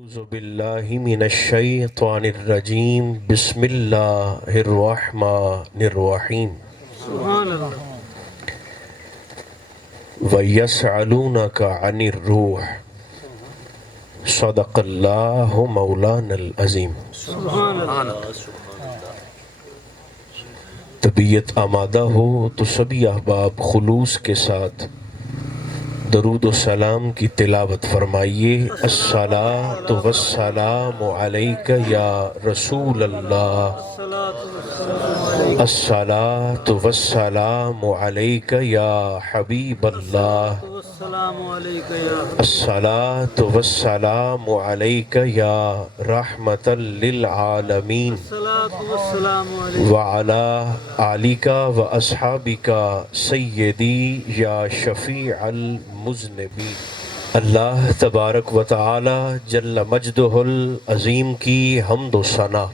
اعوذ باللہ من الشیطان الرجیم بسم اللہ الرحمن الرحیم سبحان اللہ. وَيَسْأَلُونَكَ عَنِ الرُّوحِ صدق اللہ مولانا العظیم. سبحان اللہ. طبیعت آمادہ ہو تو سبھی احباب خلوص کے ساتھ درود و سلام کی تلاوت فرمائیے. الصلاۃ والسلام علیک یا رسول اللہ، الصلاۃ والسلام علیک یا حبیب اللہ، والسلام علیک یا الصلاۃ والسلام علیک یا رحمۃ للعالمین الصلاۃ والسلام علیک وعلی آلک و اصحابک سیدی یا شفیع المذنبین. اللہ تبارک و تعالی جل مجدہ العظیم کی حمد و ثنا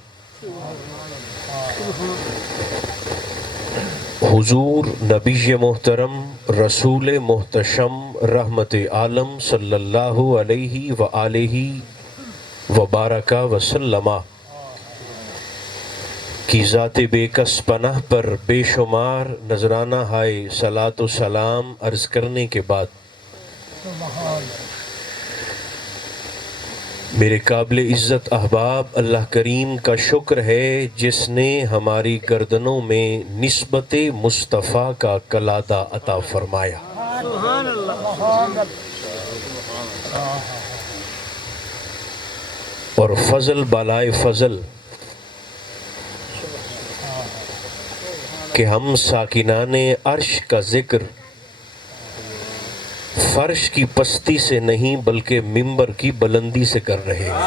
حضور نبی محترم رسول محتشم رحمت عالم صلی اللہ علیہ وآلہ وبارک وسلم کی ذات بے کس پناہ پر بے شمار نذرانہ ہائے صلاۃ و سلام عرض کرنے کے بعد میرے قابل عزت احباب، اللہ کریم کا شکر ہے جس نے ہماری گردنوں میں نسبت مصطفیٰ کا قلادہ عطا فرمایا. سبحان اللہ. اور فضل بالائے فضل کہ ہم ساکنان عرش کا ذکر فرش کی پستی سے نہیں بلکہ منبر کی بلندی سے کر رہے ہیں.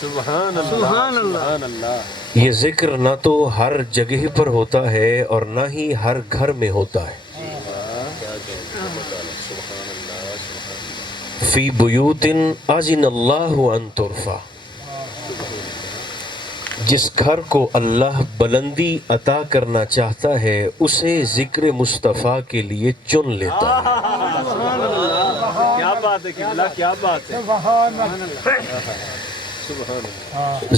سبحان اللہ. سبحان اللہ. یہ ذکر نہ تو ہر جگہ پر ہوتا ہے اور نہ ہی ہر گھر میں ہوتا ہے. فی بیوت اذن اللہ ان ترفع، جس گھر کو اللہ بلندی عطا کرنا چاہتا ہے اسے ذکر مصطفیٰ کے لیے چن لیتا ہے. کیا بات ہے قبلہ، کیا بات ہے.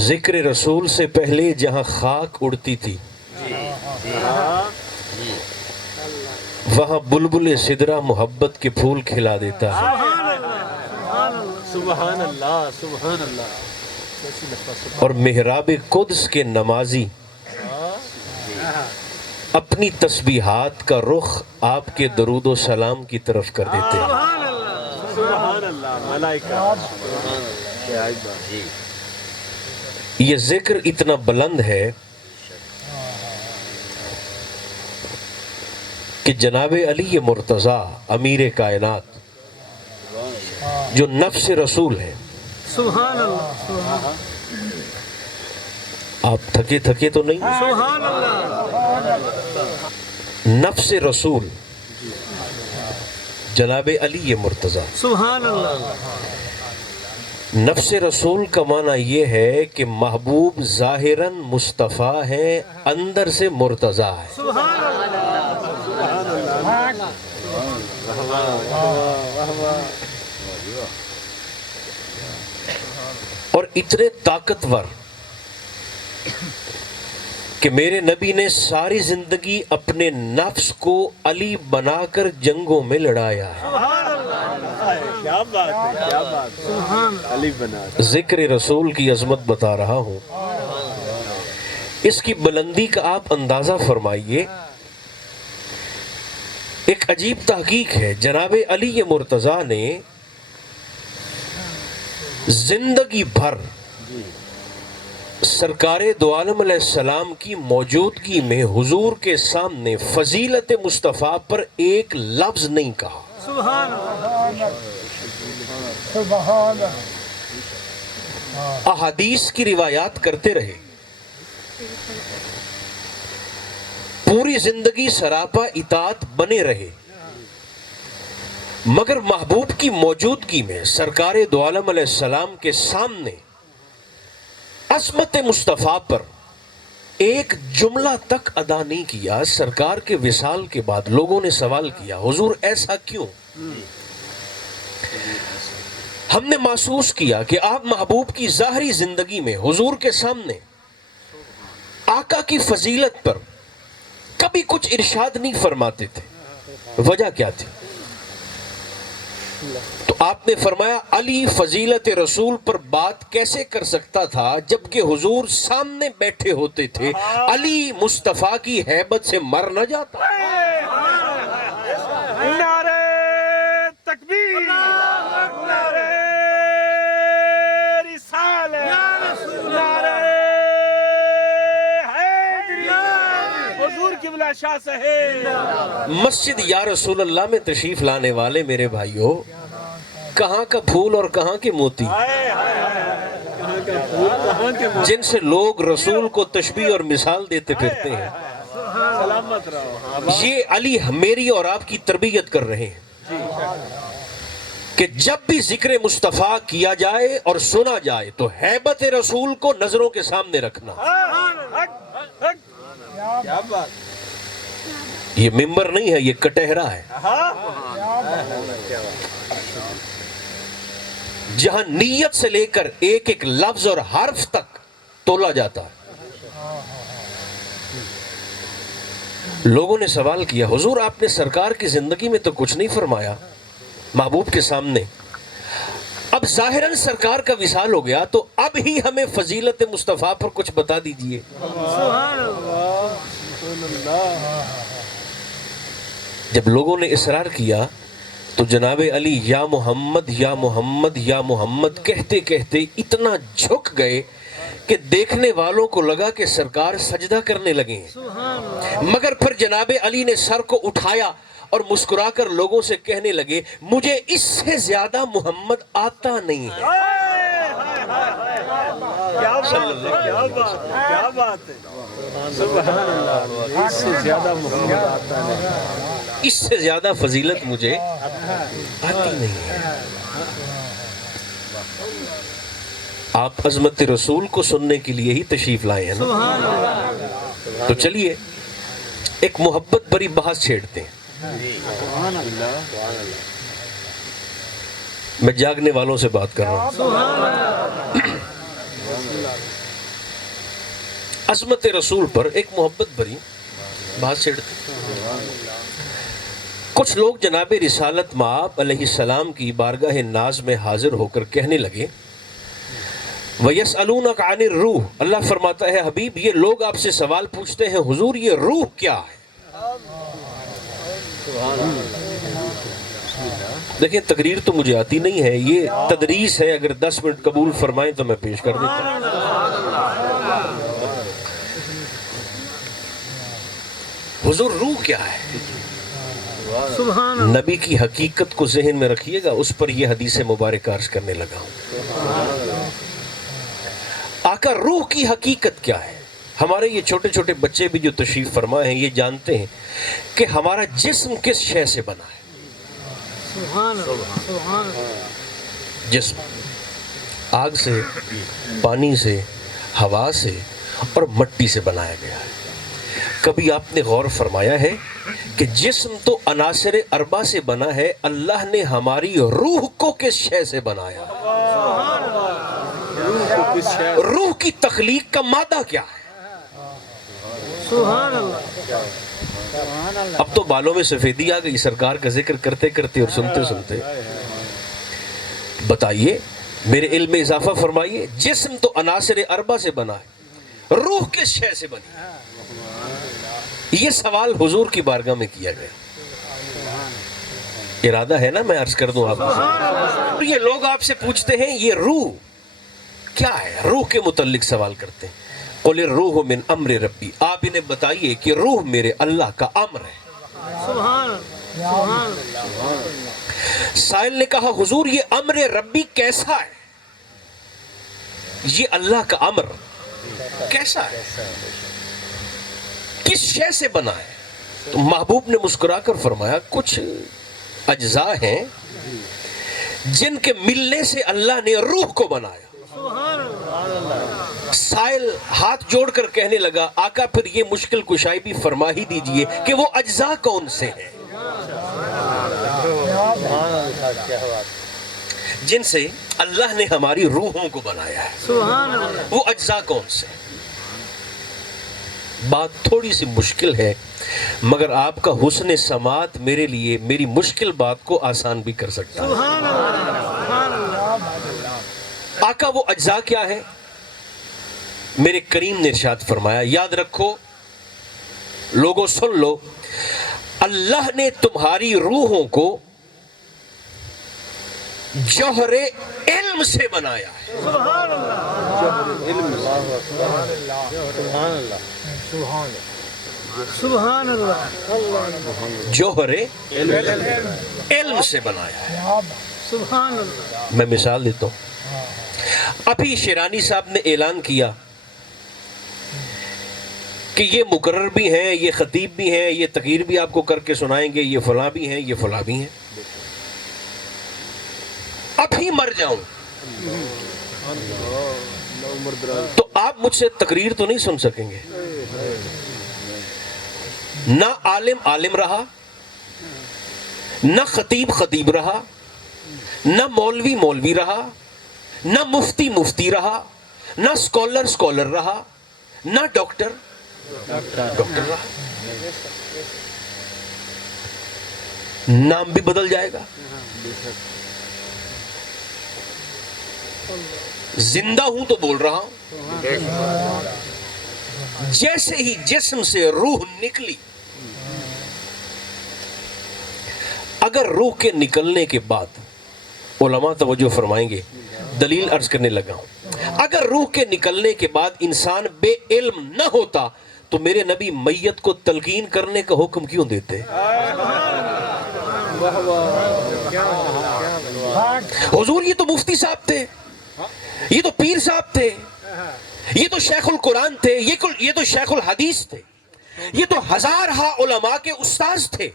ذکر رسول سے پہلے جہاں خاک اڑتی تھی وہاں بلبل سدرہ محبت کے پھول کھلا دیتا ہے. سبحان اللہ. سبحان اللہ. اور محراب قدس کے نمازی اپنی تسبیحات کا رخ آپ کے درود و سلام کی طرف کر دیتے ہیں. سبحان اللہ. ملائکہ. یہ ذکر اتنا بلند ہے کہ جناب علی مرتضیٰ امیر کائنات جو نفس رسول ہے، سبحان اللہ. آپ تھکے تھکے تو نہیں؟ سبحان اللہ. نفس رسول جناب علی مرتضیٰ. سبحان اللہ. نفس رسول کا معنی یہ ہے کہ محبوب ظاہراً مصطفیٰ ہے، اندر سے مرتضیٰ ہے. سبحان اللہ. اور اتنے طاقتور کہ میرے نبی نے ساری زندگی اپنے نفس کو علی بنا کر جنگوں میں لڑایا ہے. کیا بات ہے. کیا بات ہے. علی بنا. ذکر رسول کی عظمت بتا رہا ہوں، اس کی بلندی کا آپ اندازہ فرمائیے. ایک عجیب تحقیق ہے، جناب علی مرتضیٰ نے زندگی بھر سرکار دو عالم علیہ السلام کی موجودگی میں حضور کے سامنے فضیلت مصطفیٰ پر ایک لفظ نہیں کہا. سبحان اللہ. احادیث کی روایات کرتے رہے، پوری زندگی سراپا اطاعت بنے رہے، مگر محبوب کی موجودگی میں سرکار دو عالم علیہ السلام کے سامنے عظمت مصطفیٰ پر ایک جملہ تک ادا نہیں کیا. سرکار کے وصال کے بعد لوگوں نے سوال کیا، حضور ایسا کیوں؟ ہم نے محسوس کیا کہ آپ محبوب کی ظاہری زندگی میں حضور کے سامنے آقا کی فضیلت پر کبھی کچھ ارشاد نہیں فرماتے تھے. وجہ کیا تھی؟ تو آپ نے فرمایا علی فضیلت رسول پر بات کیسے کر سکتا تھا جبکہ حضور سامنے بیٹھے ہوتے تھے؟ علی مصطفیٰ کی ہیبت سے مر نہ جاتا. نعرہ تکبیر، نعرہ رسالت، نعرہ حیدری، حضور کی بلا شاہ صاحب. مسجد یا رسول اللہ میں تشریف لانے والے میرے بھائیوں، کہاں کا پھول اور کہاں کے موتی، جن سے لوگ رسول کو تشبیہ اور مثال دیتے پھرتے ہیں، سلامت رہو. یہ علی میری اور آپ کی تربیت کر رہے ہیں کہ جب بھی ذکر مصطفیٰ کیا جائے اور سنا جائے تو ہیبت رسول کو نظروں کے سامنے رکھنا. کیا بات. یہ ممبر نہیں ہے، یہ کٹہرا ہے جہاں نیت سے لے کر ایک ایک لفظ اور حرف تک تولا جاتا ہے. لوگوں نے سوال کیا حضور آپ نے سرکار کی زندگی میں تو کچھ نہیں فرمایا محبوب کے سامنے، اب ظاہراً سرکار کا وصال ہو گیا تو اب ہی ہمیں فضیلت مصطفیٰ پر کچھ بتا دیجئے. جب لوگوں نے اصرار کیا تو جناب علی یا محمد یا محمد یا محمد کہتے کہتے اتنا جھک گئے کہ دیکھنے والوں کو لگا کہ سرکار سجدہ کرنے لگے ہیں. مگر پھر جناب علی نے سر کو اٹھایا اور مسکرا کر لوگوں سے کہنے لگے مجھے اس سے زیادہ محمد آتا نہیں ہے. کیا بات ہے، سبحان اللہ. اس سے زیادہ محمد آتا نہیں، اس سے زیادہ فضیلت مجھے آتی نہیں ہے. آپ عظمت رسول کو سننے کے لیے ہی تشریف لائے ہیں نا، تو چلیے ایک محبت بری بحث چھیڑتے ہیں. میں جاگنے والوں سے بات کر رہا ہوں. عظمت رسول پر ایک محبت بری بحث چھیڑتے ہیں. کچھ لوگ جناب رسالت مآب علیہ السلام کی بارگاہ ناز میں حاضر ہو کر کہنے لگے وَيَسْأَلُونَكَ عَنِ الرُّوحِ، اللہ فرماتا ہے حبیب یہ لوگ آپ سے سوال پوچھتے ہیں حضور یہ روح کیا ہے؟ دیکھیں تقریر تو مجھے آتی نہیں ہے، یہ تدریس ہے، اگر 10 منٹ قبول فرمائیں تو میں پیش کر دیتا ہوں. حضور روح کیا ہے؟ نبی کی حقیقت کو ذہن میں رکھیے گا، اس پر یہ حدیث مبارک عرض کرنے لگا ہوں. آقا روح کی حقیقت کیا ہے؟ ہمارے یہ چھوٹے چھوٹے بچے بھی جو تشریف فرما ہیں یہ جانتے ہیں کہ ہمارا جسم کس شے سے بنا ہے. جسم آگ سے، پانی سے، ہوا سے اور مٹی سے بنایا گیا ہے. کبھی آپ نے غور فرمایا ہے کہ جسم تو عناصر اربع سے بنا ہے، اللہ نے ہماری روح کو کس شے سے بنایا؟ روح کی تخلیق کا مادہ کیا ہے؟ اب تو بالوں میں سفیدی آ گئی سرکار کا ذکر کرتے کرتے اور سنتے سنتے. بتائیے میرے علم میں اضافہ فرمائیے، جسم تو عناصر اربع سے بنا ہے، روح کس شے سے بنی؟ یہ سوال حضور کی بارگاہ میں کیا گیا. ارادہ ہے نا میں عرض کر دوں آپ کو. یہ لوگ آپ سے پوچھتے ہیں یہ روح کیا ہے، روح کے متعلق سوال کرتے ہیں. قل الروح من امر ربی، آپ انہیں بتائیے کہ روح میرے اللہ کا امر ہے. سائل نے کہا حضور یہ امر ربی کیسا ہے؟ یہ اللہ کا امر کیسا ہے، کس شے سے بنا ہے؟ تو محبوب نے مسکرا کر فرمایا کچھ اجزاء ہیں جن کے ملنے سے اللہ نے روح کو بنایا. سائل ہاتھ جوڑ کر کہنے لگا آقا پھر یہ مشکل کشائی بھی فرما ہی دیجئے کہ وہ اجزاء کون سے ہیں؟ جن سے اللہ نے ہماری روحوں کو بنایا ہے. سبحان اللہ. وہ اجزاء کون سے؟ بات تھوڑی سی مشکل ہے، مگر آپ کا حسن سماعت میرے لیے میری مشکل بات کو آسان بھی کر سکتا ہے. سبحان اللہ. سبحان اللہ. آقا وہ اجزاء کیا ہے؟ میرے کریم نے ارشاد فرمایا، یاد رکھو لوگوں سن لو، اللہ نے تمہاری روحوں کو جوہر علم سے بنایا ہے. سبحان اللہ. سبحان اللہ. جوہر علم سے بنایا ہے. سبحان اللہ. میں مثال دیتا ہوں. ابھی شیرانی صاحب نے اعلان کیا کہ یہ مقرر بھی ہیں، یہ خطیب بھی ہیں، یہ تقریر بھی آپ کو کر کے سنائیں گے، یہ فلاں بھی ہیں، یہ فلاں بھی ہیں. ابھی مر جاؤں تو آپ مجھ سے تقریر تو نہیں سن سکیں گے. نہ عالم عالم رہا، نہ خطیب خطیب رہا، نہ مولوی مولوی رہا، نہ مفتی مفتی رہا، نہ سکولر سکولر رہا، نہ ڈاکٹر ڈاکٹر رہا. نام بھی بدل جائے گا. زندہ ہوں تو بول رہا ہوں. جیسے ہی جسم سے روح نکلی، اگر روح کے نکلنے کے بعد، علماء توجہ فرمائیں گے، دلیل عرض کرنے لگا ہوں، اگر روح کے نکلنے کے بعد انسان بے علم نہ ہوتا تو میرے نبی میت کو تلقین کرنے کا حکم کیوں دیتے؟ حضور یہ تو مفتی صاحب تھے، یہ تو پیر صاحب تھے، یہ تو شیخ القرآن تھے، یہ تو شیخ الحدیث تھے، یہ تو ہزارہا علماء کے استاذ تھے.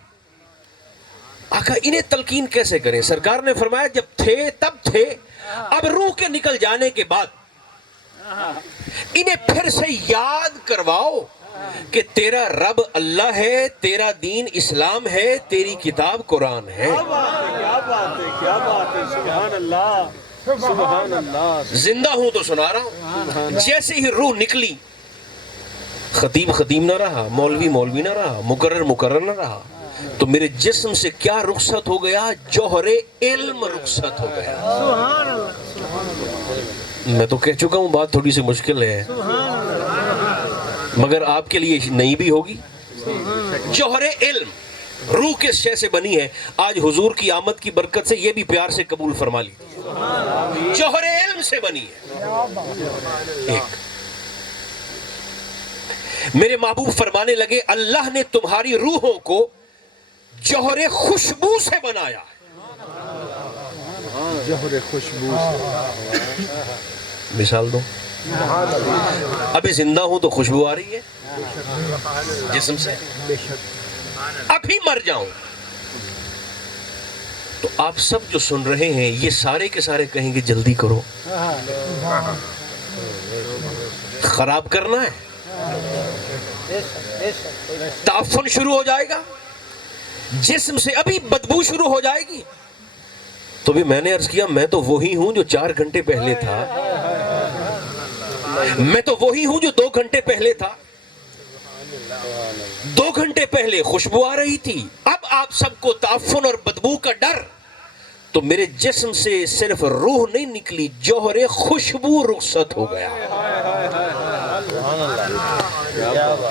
آقا انہیں تلقین کیسے کریں؟ سرکار نے فرمایا جب تھے تب تھے، اب روح کے نکل جانے کے بعد انہیں پھر سے یاد کرواؤ کہ تیرا رب اللہ ہے، تیرا دین اسلام ہے، تیری کتاب قرآن ہے. کیا بات ہے. کیا بات ہے. سبحان اللہ. سبحان اللہ. زندہ ہوں تو سنا رہا ہوں. جیسے ہی روح نکلی، خطیب خطیب نہ رہا، مولوی مولوی نہ رہا، مقرر مقرر نہ رہا، تو میرے جسم سے کیا رخصت ہو گیا؟ جوہر علم رخصت ہو گیا. سبحان اللہ. میں تو کہہ چکا ہوں بات تھوڑی سی مشکل ہے، مگر آپ کے لیے نہیں بھی ہوگی. جوہر علم روح کس شے سے بنی ہے؟ آج حضور کی آمد کی برکت سے یہ بھی پیار سے قبول فرما لی. جوہر علم سے بنی ہے. ایک میرے محبوب فرمانے لگے، اللہ نے تمہاری روحوں کو جوہر خوشبو سے بنایا ہے. جوہر خوشبو. مثال دو. ابھی زندہ ہوں تو خوشبو آ رہی ہے جسم سے. ابھی مر جاؤں تو آپ سب جو سن رہے ہیں یہ سارے کے سارے کہیں گے جلدی کرو، خراب کرنا ہے، تعفن شروع ہو جائے گا، جسم سے ابھی بدبو شروع ہو جائے گی. تو بھی میں نے عرض کیا میں تو وہی ہوں جو 4 گھنٹے پہلے تھا، میں تو وہی ہوں جو 2 گھنٹے پہلے تھا. 2 گھنٹے پہلے خوشبو آ رہی تھی، اب آپ سب کو تعفن اور بدبو کا ڈر. تو میرے جسم سے صرف روح نہیں نکلی، جوہر خوشبو رخصت ہو گیا.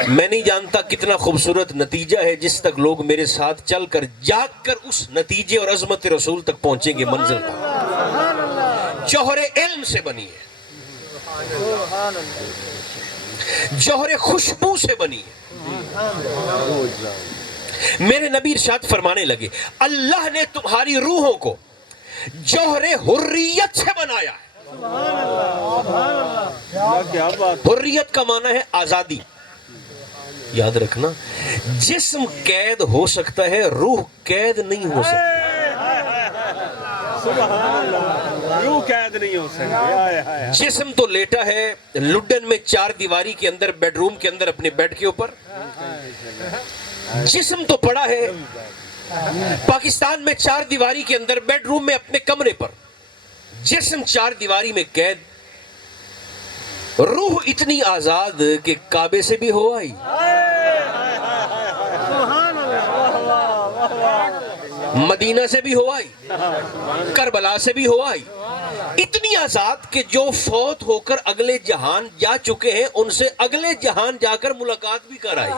میں نہیں جانتا کتنا خوبصورت نتیجہ ہے جس تک لوگ میرے ساتھ چل کر جاگ کر اس نتیجے اور عظمت رسول تک پہنچیں گے منزل تک. جوہر علم سے بنی ہے، جوہر خوشبو سے بنی ہے. میرے نبی ارشاد فرمانے لگے، اللہ نے تمہاری روحوں کو جوہر حریت سے بنایا ہے. کیا بات. حریت کا معنی ہے آزادی. یاد رکھنا، جسم قید ہو سکتا ہے، روح قید نہیں ہو سکتی. سبحان اللہ. یوں قید نہیں ہو سکتی. جسم تو لیٹا ہے لڈن میں 4 دیواری کے اندر، بیڈ روم کے اندر اپنے بیڈ کے اوپر. جسم تو پڑا ہے پاکستان میں 4 دیواری کے اندر بیڈ روم میں اپنے کمرے پر. جسم چار دیواری میں قید، روح اتنی آزاد کہ کعبے سے بھی ہو آئی، مدینہ سے بھی ہو آئی، کربلا سے بھی ہو آئی، اتنی آزاد کہ جو فوت ہو کر اگلے جہان جا چکے ہیں ان سے اگلے جہان جا کر ملاقات بھی کر آئی۔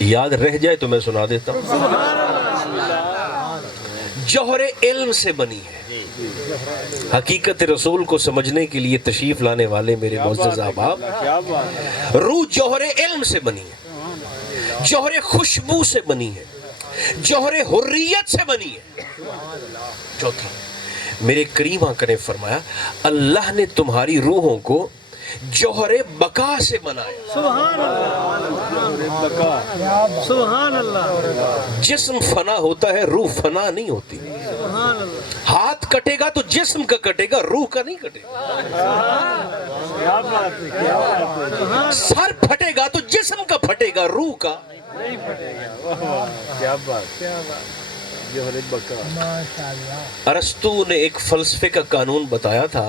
یاد رہ جائے تو میں سنا دیتا ہوں۔ جوہر علم سے بنی ہے۔ حقیقت رسول کو سمجھنے کے لیے تشریف لانے والے میرے معزز احباب، روح جوہر علم سے بنی ہے، جوہر خوشبو سے بنی ہے، جوہر حریت سے بنی ہے۔ چوتھا، میرے کریم آقا نے فرمایا اللہ نے تمہاری روحوں کو جوہر بقا سے بنایا۔ سبحان اللہ۔ جسم فنا ہوتا ہے، روح فنا نہیں ہوتی۔ ہاتھ کٹے گا تو جسم کا کٹے گا، روح کا نہیں کٹے گا۔ سر پھٹے گا تو جسم کا پھٹے گا، روح کا نہیں پھٹے گا۔ کیا بات، جوہر بقا۔ ارسطو نے ایک فلسفے کا قانون بتایا تھا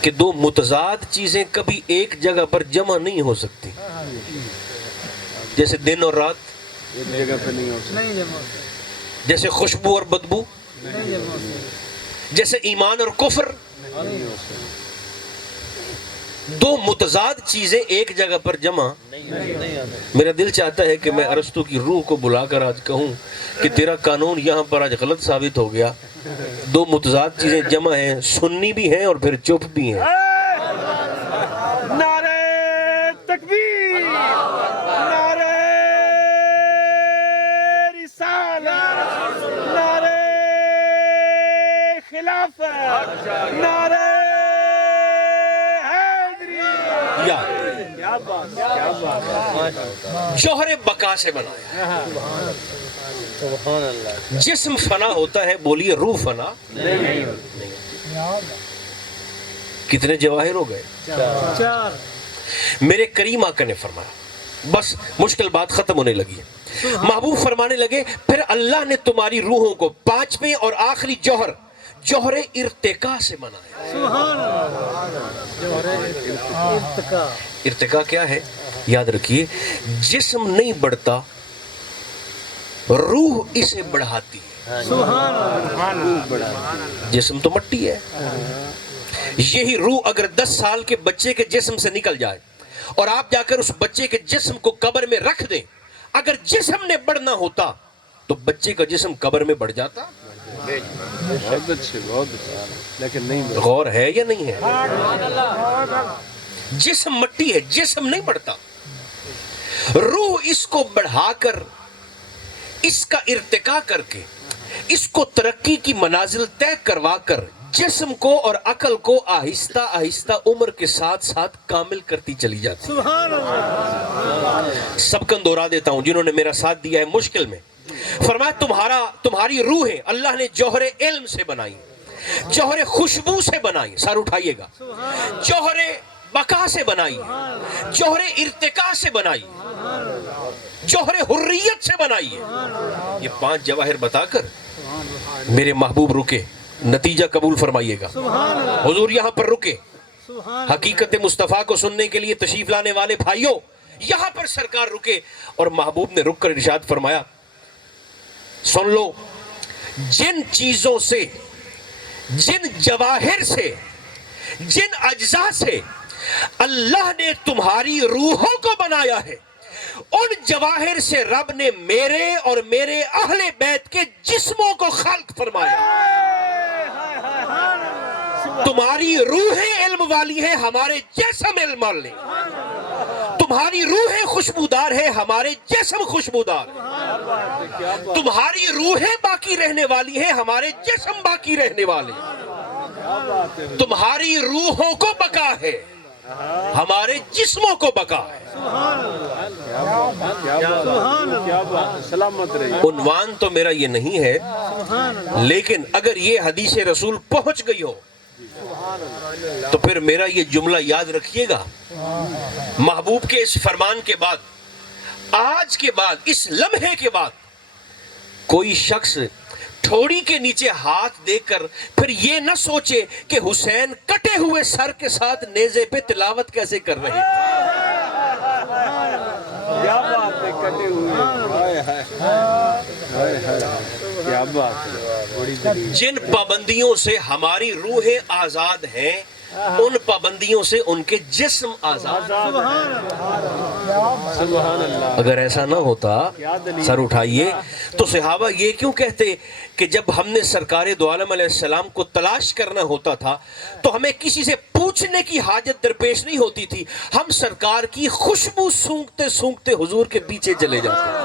کہ دو متضاد چیزیں کبھی ایک جگہ پر جمع نہیں ہو سکتی، جیسے دن اور رات، ایک جگہ پہ نہیں ہو سکتا، جیسے خوشبو اور بدبو، جیسے ایمان اور کفر۔ دو متضاد چیزیں ایک جگہ پر جمع۔ میرا دل چاہتا ہے کہ میں ارسطو کی روح کو بلا کر آج کہوں کہ تیرا قانون یہاں پر آج غلط ثابت ہو گیا۔ دو متضاد چیزیں جمع ہیں، سنی بھی ہیں اور پھر چپ بھی ہیں۔ نعرہ تکبیر، نعرہ رسالت، نعرہ خلافت، نعرہ حیدری۔ کیا بات، کیا بات۔ جوہر بقا سے بنایا۔ سبحان اللہ۔ جسم فنا ہوتا ہے، بولیے روح فنا نہیں، کتنے جواہر ہو گئے؟ چار۔ میرے کریم آقا نے فرمایا، بس مشکل بات ختم ہونے لگی ہے۔ محبوب فرمانے لگے پھر اللہ نے تمہاری روحوں کو پانچویں اور آخری جوہر، جوہر ارتقا سے بنایا۔ سبحان اللہ۔ جوہر ارتقا۔ ارتقا کیا ہے؟ یاد رکھیے، جسم نہیں بڑھتا، روح اسے بڑھاتی ہے۔ سبحان اللہ۔ جسم تو مٹی ہے، یہی روح اگر 10 سال کے بچے کے جسم سے نکل جائے اور آپ جا کر اس بچے کے جسم کو قبر میں رکھ دیں، اگر جسم نے بڑھنا ہوتا تو بچے کا جسم قبر میں بڑھ جاتا؟ بہت اچھے، بہت اچھے، لیکن نہیں۔ غور ہے یا نہیں ہے؟ جسم مٹی ہے، جسم نہیں بڑھتا۔ روح اس کو بڑھا کر، اس کا ارتقا کر کے، اس کو ترقی کی منازل طے کروا کر جسم کو اور عقل کو آہستہ آہستہ عمر کے ساتھ ساتھ کامل کرتی چلی جاتی۔ سبحان اللہ۔ سبقن دہرا دیتا ہوں جنہوں نے میرا ساتھ دیا ہے مشکل میں۔ فرمایا تمہاری روحیں اللہ نے جوہر علم سے بنائی، جوہر خوشبو سے بنائی، سر اٹھائیے گا، جوہر بقا سے بنائی، جوہر ارتقا سے بنائی، جوہر حریت سے بنائی ہے۔ یہ 5 جواہر بتا کر میرے محبوب رکے، نتیجہ قبول فرمائیے گا۔ حضور یہاں پر رکے، حقیقت مصطفیٰ کو سننے کے لیے تشریف لانے والے بھائیوں، یہاں پر سرکار رکے اور محبوب نے رک کر ارشاد فرمایا، سن لو، جن چیزوں سے، جن جواہر سے، جن اجزاء سے اللہ نے تمہاری روحوں کو بنایا ہے، ان جواہر سے رب نے میرے اور میرے اہل بیت کے جسموں کو خلق فرمایا۔ تمہاری روحیں علم والی ہیں، ہمارے جسم علم والے۔ تمہاری روحیں خوشبودار ہیں، ہمارے جسم خوشبودار۔ تمہاری روحیں باقی رہنے والی ہیں، ہمارے جسم باقی رہنے والے۔ تمہاری روحوں کو بقا ہے، ہمارے جسموں کو بقا ہے۔ سلامت رہی۔ عنوان تو میرا یہ نہیں ہے، لیکن اگر یہ حدیث رسول پہنچ گئی ہو تو پھر میرا یہ جملہ یاد رکھیے گا، محبوب کے اس فرمان کے بعد آج کے بعد، اس لمحے کے بعد کوئی شخص تھوڑی کے نیچے ہاتھ دے کر پھر یہ نہ سوچے کہ حسین کٹے ہوئے سر کے ساتھ نیزے پہ تلاوت کیسے کر رہے تھے۔ کیا بات ہے، کٹے ہوئے، ہائے ہائے ہائے ہائے، کیا بات ہے، بڑی دلیل۔ جن پابندیوں سے ہماری روحیں آزاد ہیں، ان پابندیوں سے ان کے جسم آزاد ہیں۔ سبحان اللہ۔ اگر ایسا نہ ہوتا، سر اٹھائیے، تو صحابہ یہ کیوں کہتے کہ جب ہم نے سرکار دو عالم علیہ السلام کو تلاش کرنا ہوتا تھا تو ہمیں کسی سے پوچھنے کی حاجت درپیش نہیں ہوتی تھی، ہم سرکار کی خوشبو سونگتے سونگتے حضور کے پیچھے چلے جاتے ہیں۔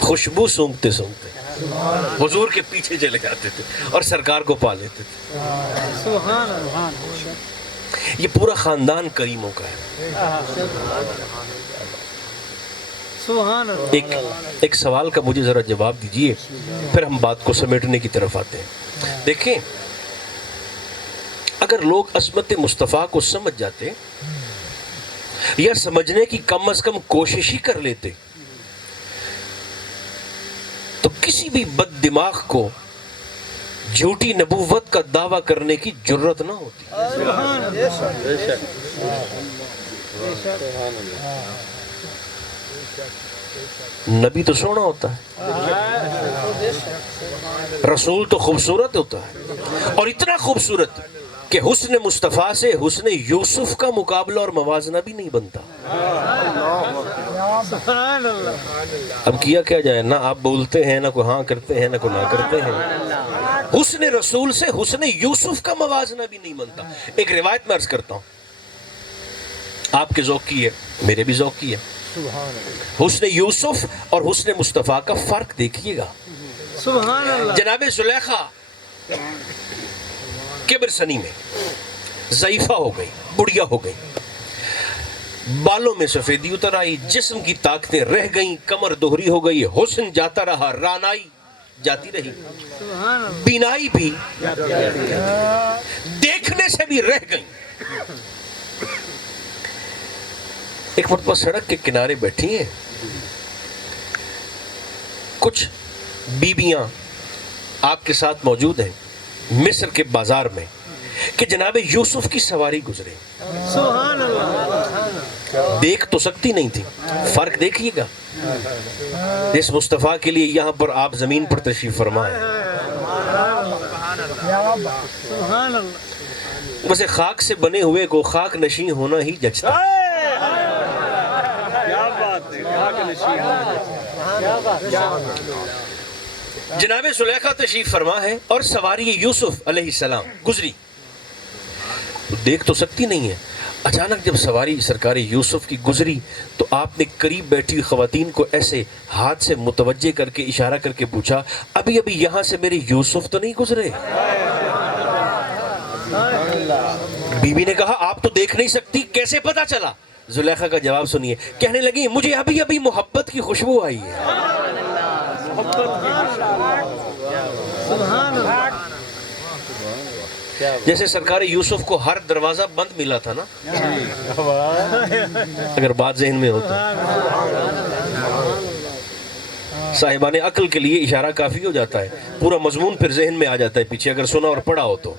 خوشبو سونگتے سونگتے حضور کے پیچھے چلے جاتے تھے اور سرکار کو پا لیتے تھے۔ یہ پورا خاندان کریموں کا ہے۔ ایک سوال کا مجھے ذرا جواب دیجئے، پھر ہم بات کو سمیٹنے کی طرف آتے ہیں۔ دیکھیں، اگر لوگ عظمت مصطفیٰ کو سمجھ جاتے یا سمجھنے کی کم از کم کوشش ہی کر لیتے تو کسی بھی بد دماغ کو جھوٹی نبوت کا دعویٰ کرنے کی جرت نہ ہوتی۔ نبی تو سونا ہوتا ہے، رسول تو خوبصورت ہوتا ہے، اور اتنا خوبصورت کہ حسن مصطفیٰ سے حسن یوسف کا مقابلہ اور موازنہ بھی نہیں بنتا۔ اب کیا کیا جائے، نہ آپ بولتے ہیں، نہ کوئی ہاں کرتے ہیں، نہ کوئی نہ کرتے ہیں۔ حسن رسول سے حسن یوسف کا موازنہ بھی نہیں بنتا۔ ایک روایت میں عرض کرتا ہوں، آپ کے ذوق کی ہے، میرے بھی ذوق کی ہے۔ حسن یوسف اور حسن مصطفیٰ کا فرق دیکھیے گا۔ جناب زلیخا کبر سنی میں ضعیفہ ہو گئی، بڑھیا ہو گئی، بالوں میں سفیدی اتر آئی، جسم کی طاقتیں رہ گئیں، کمر دوہری ہو گئی، حسن جاتا رہا، رانائی جاتی رہی، بینائی بھی دیکھنے سے بھی رہ گئی۔ ایک مرتبہ سڑک کے کنارے بیٹھی ہیں کچھ بیبیاں آپ کے ساتھ موجود ہیں مصر کے بازار میں کہ جناب یوسف کی سواری گزرے، دیکھ تو سکتی نہیں تھی۔ فرق دیکھیے گا، اس مصطفیٰ کے لیے یہاں پر آپ زمین پر تشریف فرما ہیں، ویسے خاک سے بنے ہوئے کو خاک نشین ہونا ہی جچتا۔ جناب زلیخا تشریف فرما ہے اور سواری یوسف علیہ السلام گزری، دیکھ تو سکتی نہیں ہے۔ اچانک جب سواری سرکار یوسف کی گزری تو آپ نے قریب بیٹھی خواتین کو ایسے ہاتھ سے متوجہ کر کے اشارہ کر کے پوچھا، ابھی ابھی یہاں سے میرے یوسف تو نہیں گزرے؟ بی بی نے کہا آپ تو دیکھ نہیں سکتی، کیسے پتا چلا؟ زلیخا کا جواب سنیے، کہنے لگی مجھے ابھی ابھی محبت کی خوشبو آئی ہے۔ جیسے سرکار یوسف کو ہر دروازہ بند ملا تھا نا، اگر بات ذہن میں ہوتا، صاحبان عقل کے لیے اشارہ کافی ہو جاتا ہے، پورا مضمون پھر ذہن میں آ جاتا ہے پیچھے اگر سنا اور پڑھا ہو تو۔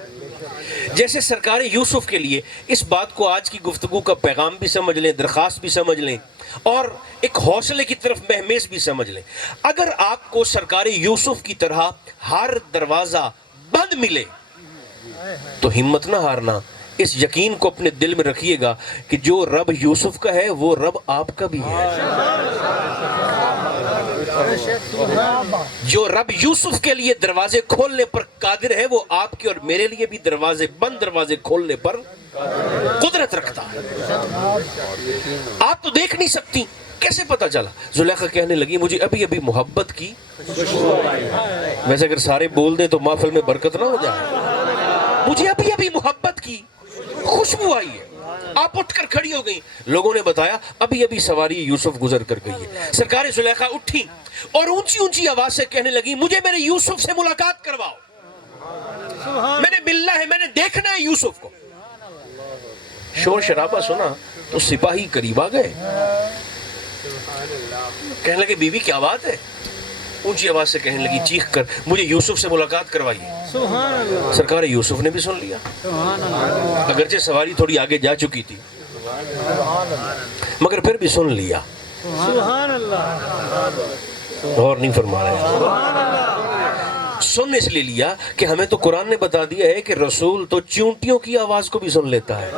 جیسے سرکار یوسف کے لیے اس بات کو آج کی گفتگو کا پیغام بھی سمجھ لیں، درخواست بھی سمجھ لیں، اور ایک حوصلے کی طرف مہمیز بھی سمجھ لیں۔ اگر آپ کو سرکار یوسف کی طرح ہر دروازہ بند ملے تو ہمت نہ ہارنا، اس یقین کو اپنے دل میں رکھیے گا کہ جو رب یوسف کا ہے وہ رب آپ کا بھی ہے۔ جو رب یوسف کے لیے دروازے کھولنے پر قادر ہے وہ آپ کے اور میرے لیے بھی بند دروازے کھولنے پر قدرت رکھتا ہے۔ آپ تو دیکھ نہیں سکتی، کیسے پتا چلا؟ زلیخا کہنے لگی مجھے ابھی ابھی محبت کی، ویسے اگر سارے بول دیں تو محفل میں برکت نہ ہو جائے، مجھے ابھی ابھی محبت کی خوشبو آئی ہے۔ آپ اٹھ کر کھڑی ہو گئی، لوگوں نے بتایا ابھی ابھی سواری یوسف گزر کر گئی ہے۔ سرکار زلیخا اٹھی اور اونچی اونچی آواز سے کہنے لگی مجھے میرے یوسف سے ملاقات کرواؤ۔ میں نے ملنا ہے، میں نے دیکھنا ہے یوسف کو۔ شور شرابہ سنا تو سپاہی قریب آ گئے، کہنے لگے بیوی کیا بات ہے؟ اونچی آواز سے کہنے لگی چیخ کر مجھے یوسف سے ملاقات کروائیے۔ سرکار یوسف نے بھی سن لیا، اگرچہ سواری تھوڑی آگے جا چکی تھی مگر پھر بھی سن لیا۔ غور نہیں فرما رہے، سن اس لیے لیا کہ ہمیں تو قرآن نے بتا دیا ہے کہ رسول تو چونٹیوں کی آواز کو بھی سن لیتا ہے۔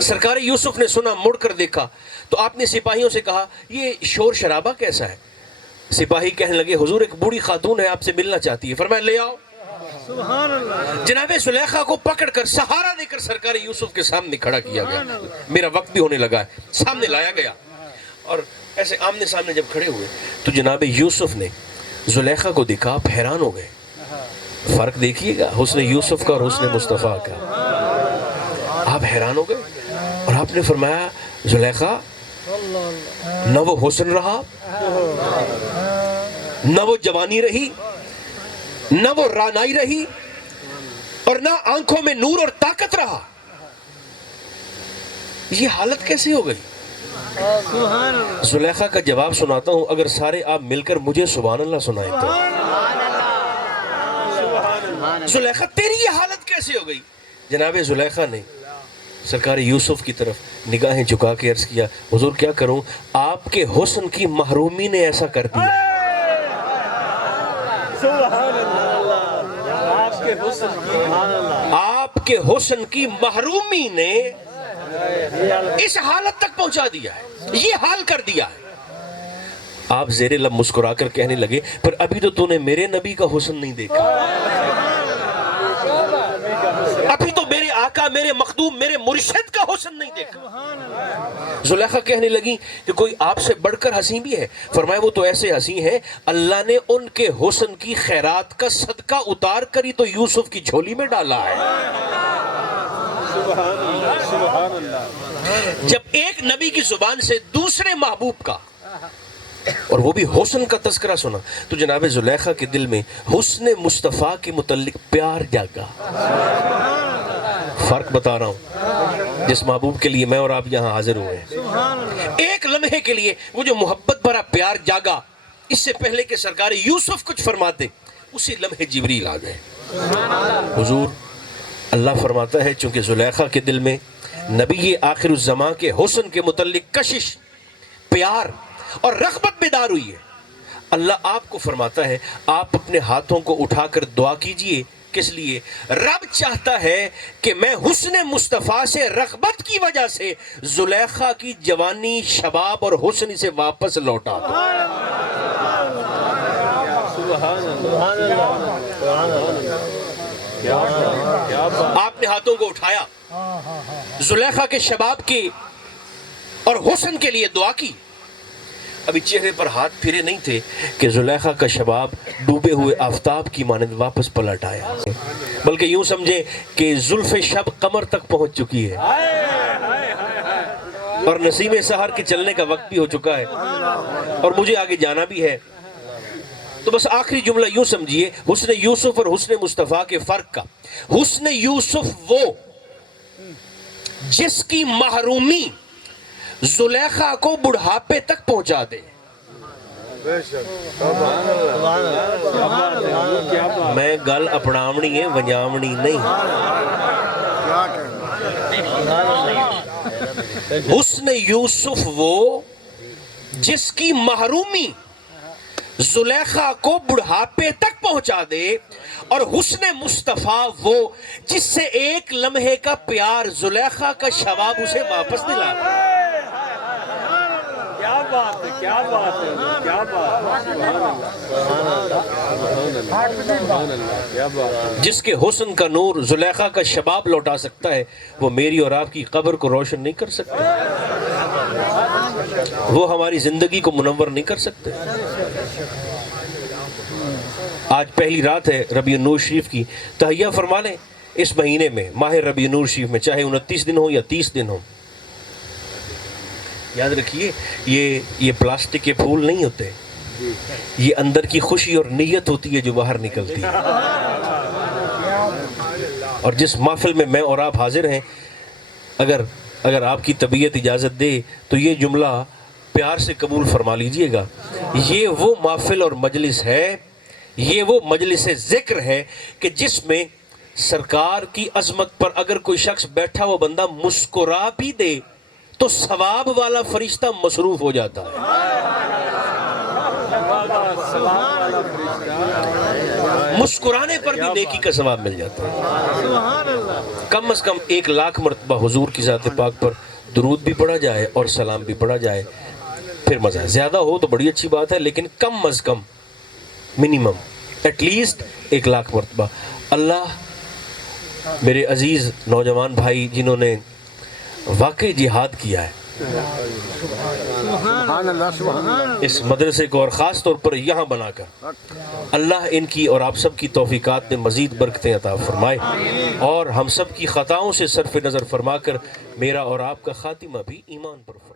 سرکار یوسف نے سنا، مڑ کر دیکھا تو آپ نے سپاہیوں سے کہا یہ شور شرابہ کیسا ہے؟ سپاہی کہنے لگے حضور ایک بوڑھی خاتون ہے، آپ سے ملنا چاہتی ہے۔ فرمایا لے آؤ۔ جناب زلیخا کو پکڑ کر سہارا دے کر سرکار یوسف کے سامنے کھڑا کیا گیا۔ میرا وقت بھی ہونے لگا ہے، سامنے لایا گیا اور ایسے آمنے سامنے جب کھڑے ہوئے تو جناب یوسف نے زلیخا کو دیکھا، آپ حیران ہو گئے۔ فرق دیکھیے گا حسن یوسف کا اور حسن مصطفیٰ کا، آپ حیران ہو گئے اور آپ نے فرمایا زلیخا نہ وہ حسن رہا، نہ وہ جوانی رہی، نہ وہ رانائی رہی، اور نہ آنکھوں میں نور اور طاقت رہا، یہ حالت کیسے ہو گئی؟ زلیخا کا جواب سناتا ہوں، اگر سارے آپ مل کر مجھے سبحان اللہ سنائیں تو۔ زلیخا تیری یہ حالت کیسے ہو گئی؟ جناب زلیخا نے سرکار یوسف کی طرف نگاہیں جھکا کے عرض کیا حضور کیا کروں، آپ کے حسن کی محرومی نے ایسا کر دیا۔ آپ کے حسن کی محرومی نے اس حالت تک پہنچا دیا ہے، یہ حال کر دیا ہے۔ آپ زیر لب مسکرا کر کہنے لگے پر ابھی تو نے میرے نبی کا حسن نہیں دیکھا، ابھی تو میرے آقا، میرے مخدوم، میرے مرشد کا حسن نہیں دیکھا۔ زلیخا کہنے لگی کہ کوئی آپ سے بڑھ کر حسین بھی ہے؟ فرمایا وہ تو ایسے حسین ہیں اللہ نے ان کے حسن کی خیرات کا صدقہ اتار کر ہی تو یوسف کی جھولی میں ڈالا ہے۔ جب ایک نبی کی زبان سے دوسرے محبوب کا اور وہ بھی حسن کا تذکرہ سنا تو جناب زلیخا کے دل میں حسن مصطفیٰ کے متعلق پیار جاگا۔ فرق بتا رہا ہوں جس محبوب کے لیے میں اور آپ یہاں حاضر ہوئے ہیں، ایک لمحے کے لیے وہ جو محبت بھرا پیار جاگا، اس سے پہلے کہ سرکار یوسف کچھ فرماتے اسی لمحے جبریل آ گئے۔ حضور اللہ فرماتا ہے چونکہ زلیخا کے دل میں نبی آخر الزمان کے حسن کے متعلق کشش، پیار اور رغبت بیدار ہوئی ہے، اللہ آپ کو فرماتا ہے آپ اپنے ہاتھوں کو اٹھا کر دعا کیجئے۔ کس لیے؟ رب چاہتا ہے کہ میں حسن مصطفیٰ سے رغبت کی وجہ سے زلیخا کی جوانی، شباب اور حسن اسے واپس لوٹا دوں۔ آپ نے ہاتھوں کو اٹھایا، زلیخا کے شباب کی اور حسن کے لیے دعا کی۔ ابھی چہرے پر ہاتھ پھرے نہیں تھے کہ زلیخا کا شباب ڈوبے ہوئے آفتاب کی مانند واپس پلٹ آیا، بلکہ یوں سمجھے کہ زلف شب قمر تک پہنچ چکی ہے اور نسیم سحر کے چلنے کا وقت بھی ہو چکا ہے اور مجھے آگے جانا بھی ہے۔ تو بس آخری جملہ یوں سمجھیے حسن یوسف اور حسن مصطفیٰ کے فرق کا۔ حسن یوسف وہ جس کی محرومی زلیخا کو بڑھاپے تک پہنچا دے۔ میں گل اپناونی ہے، ونجاونی نہیں۔ حسن یوسف وہ جس کی محرومی زلیخا کو بڑھاپے تک پہنچا دے، اور حسن مصطفیٰ وہ جس سے ایک لمحے کا پیار زلیخا کا شباب اسے واپس دلا دے۔ کیا بات ہے، کیا بات ہے، کیا بات ہے۔ جس کے حسن کا نور زلیخا کا شباب لوٹا سکتا ہے وہ میری اور آپ کی قبر کو روشن نہیں کر سکتا، وہ ہماری زندگی کو منور نہیں کر سکتے۔ آج پہلی رات ہے ربیع النور شریف کی، تہیہ فرما لیں اس مہینے میں، ماہ ربیع النور شریف میں، چاہے 29 دن ہو یا 30 دن ہو۔ یاد رکھیے یہ پلاسٹک کے پھول نہیں ہوتے، یہ اندر کی خوشی اور نیت ہوتی ہے جو باہر نکلتی ہے۔ اور جس محفل میں اور آپ حاضر ہیں، اگر آپ کی طبیعت اجازت دے تو یہ جملہ پیار سے قبول فرما لیجئے گا، یہ وہ محفل اور مجلس ہے، یہ وہ مجلس ذکر ہے کہ جس میں سرکار کی عظمت پر اگر کوئی شخص بیٹھا ہوا بندہ مسکرا بھی دے تو ثواب والا فرشتہ مصروف ہو جاتا ہے۔ مسکرانے پر بھی نیکی کا ثواب مل جاتا ہے۔ کم از کم 1,00,000 مرتبہ حضور کی ذات پاک پر درود بھی پڑھا جائے اور سلام بھی پڑھا جائے، پھر مزہ ہے۔ زیادہ ہو تو بڑی اچھی بات ہے، لیکن کم از کم منیمم ایٹ لیسٹ 1,00,000 مرتبہ۔ اللہ میرے عزیز نوجوان بھائی جنہوں نے واقعی جہاد کیا ہے اس مدرسے کو، اور خاص طور پر یہاں بنا کر، اللہ ان کی اور آپ سب کی توفیقات میں مزید برکتیں عطا فرمائے، اور ہم سب کی خطاؤں سے صرف نظر فرما کر میرا اور آپ کا خاتمہ بھی ایمان پر فرمائے۔